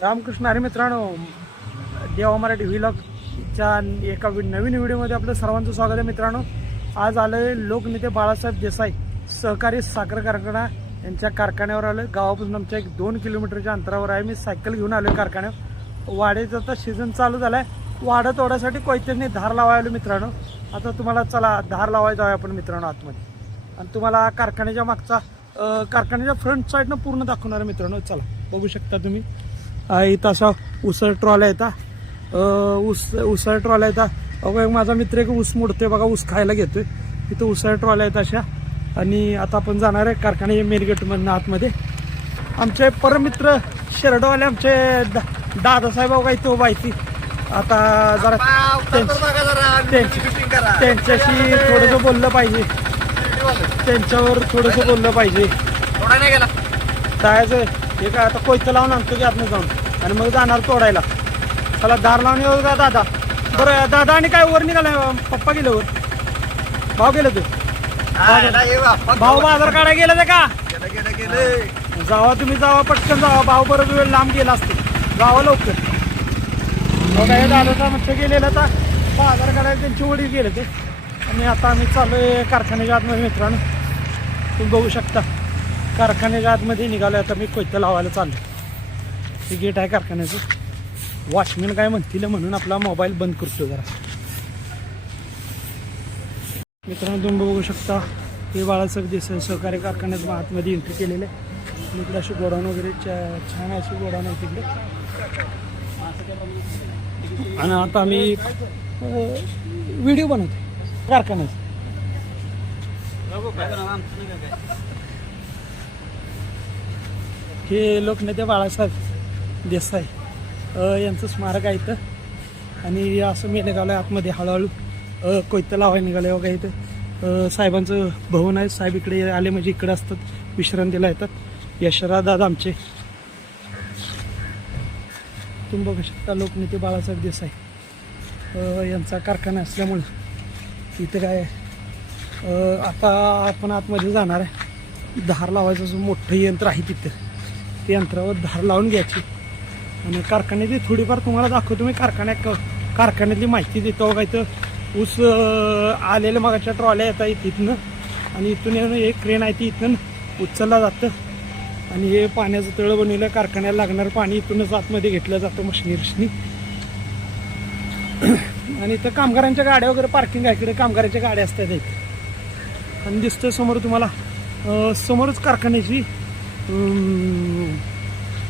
रामकृष्ण अरे मित्रांनो देवा मराठी व्हिलॉगच्या एका नवीन व्हिडिओमध्ये आपलं सर्वांचं स्वागत आहे मित्रांनो. आज आलं आहे लोकनेते बाळासाहेब देसाई सहकारी साखर कारखाना यांच्या कारखान्यावर आलं गावापासून आमच्या एक दोन किलोमीटरच्या अंतरावर आहे. मी सायकल घेऊन आलो आहे कारखान्यावर. वाड्याचा आता सीझन चालू झाला आहे वाडा तोडायसाठी कोयत्यांनी धार लावायला मित्रांनो. आता तुम्हाला चला धार लावायला जाऊया आपण मित्रांनो आतमध्ये. आणि तुम्हाला कारखान्याच्या मागचा कारखान्याच्या फ्रंट साईडनं पूर्ण दाखवणार आहे मित्रांनो. चला बघू शकता तुम्ही. इथं अशा उसळ ट्रॉल्या येतात ऊस उसळ ट्रॉल्या येतात अगं एक माझा मित्र एक ऊस मोडतोय बघा ऊस खायला घेतोय. इथं उसळ ट्रॉल्या आहेत अशा. आणि आता आपण जाणार आहे कारखान्याच्या मेन गेटमधनं आतमध्ये. आमचे परमित्र शेरडवाले आमचे दा दादासाहेब बघा इथं उभा आहे ती. आता जरा त्यांची- त्यांची- त्यांच्याशी थोडंसं बोललं पाहिजे. त्यांच्यावर थोडंसं बोललं पाहिजे. जायचं हे काय आता कोयतं लावून आणतो की आतनं जाऊन. आणि मग जाणार तोडायला. त्याला दार लावून येऊ का दादा? बरं दादा आणि काय वर निघालाय? पप्पा गेलं वर. भाऊ गेलं तू. भाऊ बाजार काढायला गेलं ते का? जावा तुम्ही जावा पटकन जावा. भाऊ बरोबर वेळ लांब गेला असते. जावा लवकर. काय दादाचा मच्छर गेलेला आता. बाजार काढायला त्यांची वडील गेले ते. आणि आता आम्ही चाललोय कारखान्याच्या आतमध्ये मित्रांनो. तुम्ही बघू शकता. कारखान्याच्या आतमध्ये निघालो आता मी कोयतं लावायला चाललो हे गेट आहे कारखान्याचं. वॉचमॅन काय म्हणतील म्हणून आपला मोबाईल बंद करतो जरा. मित्रांनो तुम्ही बघू शकता हे बाळासाहेब देसाई सहकारी कारखान्यात आतमध्ये एंट्री केलेलं. आहे इकडे अशी गोडाऊन वगैरे छान अशी गोडाऊन आहे तिकडे. आणि आता आम्ही व्हिडिओ बनवतो कारखान्याचा. हे लोकनेते बाळासाहेब देसाई यांचं स्मारक आहे इथं. आणि असं मी निघालो आहे आतमध्ये हळूहळू. कोयतं लावायला निघालं आहे बघा इथं. साहेबांचं भवन आहे. साहेब इकडे आले म्हणजे इकडे असतात. विश्रांतीला येतात. यशरा दादा आमचे. तुम्ही बघू शकता लोकनेते बाळासाहेब देसाई. यांचा कारखाना असल्यामुळे इथं काय आता आपण आतमध्ये जाणार आहे. धार लावायचं जो मोठं यंत्र आहे तिथं. ते यंत्रावर धार लावून घ्यायची. आणि कारखान्याची थोडीफार तुम्हाला दाखवतो मी कारखान्यात कारखान्यातली माहिती देतो. काय इथं ऊस आलेल्या मगाच्या ट्रॉल्या येतात इथनं. आणि इथून येऊन एक क्रेन आहे ती इथून उचलला जातं. आणि हे पाण्याचं तळं बनवलं कारखान्याला लागणारं पाणी इथूनच आतमध्ये घेतलं जातं मशिनरीसनी. आणि इथं कामगारांच्या गाड्या वगैरे पार्किंग आहे. इकडे कामगारांच्या गाड्या असतात आणि दिसतं समोर तुम्हाला समोरच कारखान्याची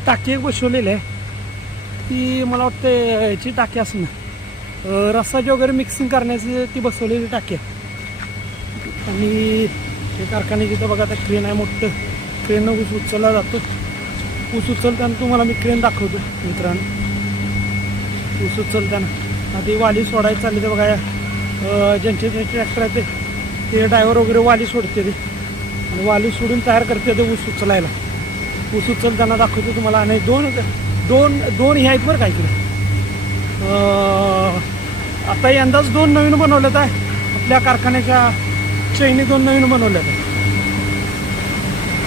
टाकी एक बसवलेली आहे. ती मला वाटतं याची टाकी असं ना. रसाची वगैरे मिक्सिंग करण्याची ती बसवलेली टाकी आहे. आणि हे कारखान्याची तर बघा आता क्रेन आहे मोठं. क्रेननं ऊस उचलला जातो. ऊस उचलताना तुम्हाला मी क्रेन दाखवतो मित्रांनो. ऊस उचलताना. आता ही वाली सोडायचं चालली तर बघा ज्यांचे ज्यांचे ट्रॅक्टर आहे ते ते ड्रायव्हर वगैरे वाली सोडते ते. आणि वाली सोडून तयार करते ते ऊस उचलायला. ऊस उचलताना दाखवतो तुम्हाला. आणि दोन दोन दोन हे आहेत बरं काय इकडे. आता यंदाच दोन नवीन बनवल्यात आहे आपल्या कारखान्याच्या चैनी दोन नवीन बनवल्यात. आहेत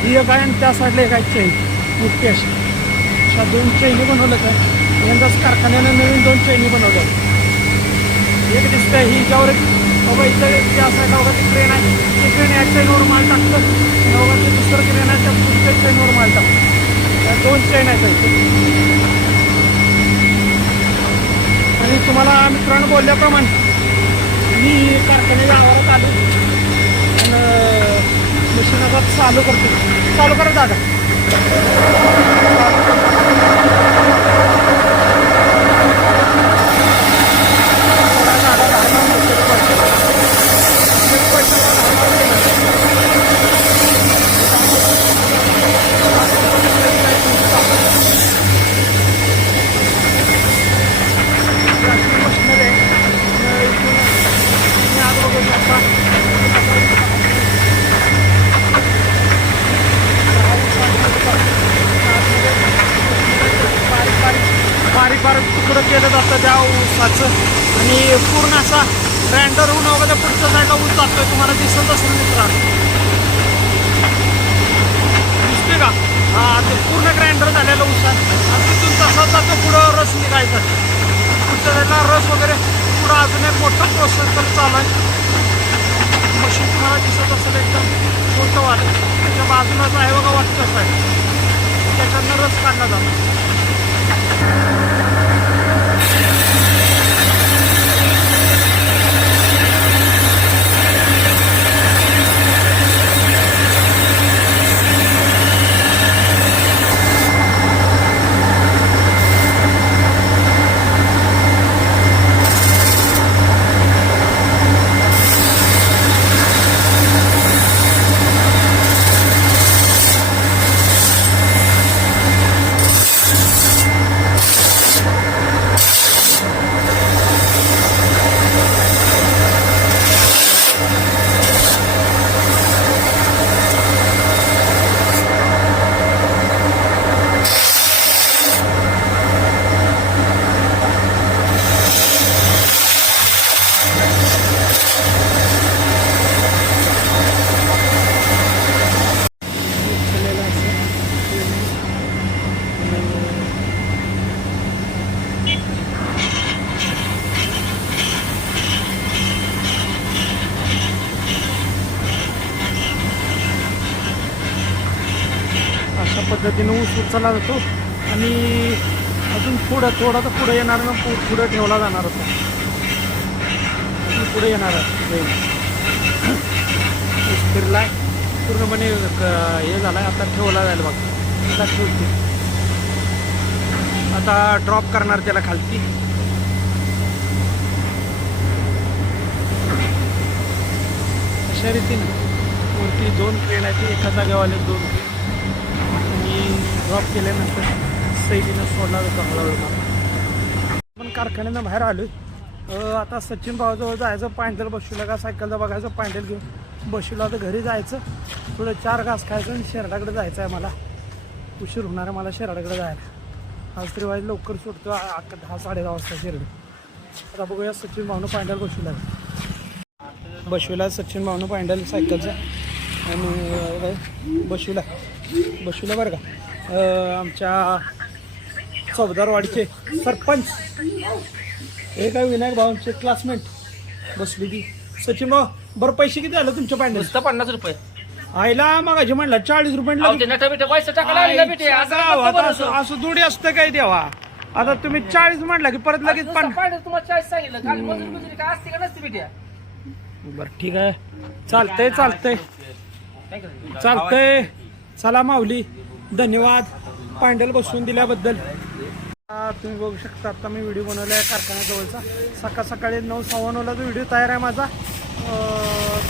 ही एक आहे आणि त्या साईडला एक आहे चैन मोठी अशी. अशा दोन चैनी बनवल्यात आहे यंदाच कारखान्यानं नवीन दोन चैनी बनवल्या आहेत. एक दिसतंय ही हिच्यावर एक बाबा इथं त्या साईडला बघा ती ट्रेन आहे. ती ट्रेन या ट्रेनवर माल टाकतं बघा ते दुसरं ट्रेन आहे त्या दुसऱ्या ट्रेनवर माल टाकतं दोन चेन आहेत आणि तुम्हाला मित्रांनो बोलल्याप्रमाणे मी कारखान्याच्या आवारात आलो आणि मशीन आता चालू करतो. चालू करा दादा मशीनरी आहे आणि इथून तुम्ही आत बघू शकता बारीक बारीक बारीक बारीक भेटत असतं त्या ऊसाचं. आणि पूर्ण असा रँडर होऊन वगैरे पुढच्या साईडला ऊस जातोय तुम्हाला दिसत असेल मित्रांनो. दिसते का? हा ते पूर्ण ग्राइंडर झालेलं उसा आणि तिथून तसा जातो पुढं रस निघायचा. पुढच्या साईडला रस वगैरे पुढं अजून एक मोठं प्रोसेस तर चालू आहे. मशीन तुम्हाला दिसत असेल एकदम मोठं वाटत त्याच्या बाजूलाच आहे बघा वाटतं आहे. त्याच्यातनं रस काढला जातो केलेलं असं अशा पद्धतीनं ऊस उचलला जातो आणि अजून पुढं थोडा तर पुढं येणार ना पुढं ठेवला जाणार होता. अजून पुढे येणार आहे. ऊस पूर्णपणे क- हे झालाय. आता ठेवला जाईल बघ. आता ठेवते. आता ड्रॉप करणार त्याला खालती. अशा रीतीनं. वरती दोन ट्रेन आहेत एका जागेवाले दोन ट्रेन ड्रॉप केल्यानंतर सैलीनं सोडला जातो हळूहळू आपण कारखान्यानं बाहेर आलो आता सचिन भावाजवळ जायचं पांढर बसूला का सायकलला बघायचं पांढर घेऊन बसूला तर घरी जायचं. थोडं चार घास खायचं आणि शेरडाकडे जायचं आहे मला. उशीर होणार आहे मला शेराडाकडे जायला. आज तरी वाज लवकर सुटतो अकरा दहा साडे दहा वाजता शेरड आता बघूया सचिन भावनं पांढर बसूला. बसवीला सचिन भावनं पांढर सायकलचं आणि बसवीला बसवीला बरं का? आमच्या चौदारवाडीचे सरपंच हे काय विनायक भाऊंचे क्लासमेट बसली ती सचिन भाऊ बरं पैसे किती आलं तुमच्या पांढर नुसतं पन्नास रुपये. आईला मग म्हणलं चाळीस अहो, रुपये ते नटा बिटा पैसे टाकायला लागले बेटे. असं असं. असं जोडी असतं काय देवा? आता तुम्ही चाळीस म्हटलं की परत लगेच नुसतं पण पाहिलं तुम्हाला चाळीस सांगितलं. खाली मजुरी बिजुरी काय असते का नसते बेटे? बरं ठीक आहे. चालतंय चालतंय? चालतंय. चला माऊली. धन्यवाद. पांडल बसवून दिल्याबद्दल. तुम्ही बघू शकता आता मी व्हिडिओ बनवला आहे कारखान्याजवळचा सकाळ सकाळी नऊ सव्वा नऊला जो व्हिडिओ तयार आहे माझा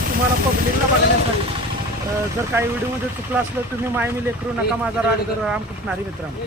तुम्हाला पब्लिकला बघण्यासाठी. जर काही व्हिडिओमध्ये चुकलं असलं तुम्ही माय मी लेकरू नका माझा राग करू रामकृष्ण हरी मित्रांनो.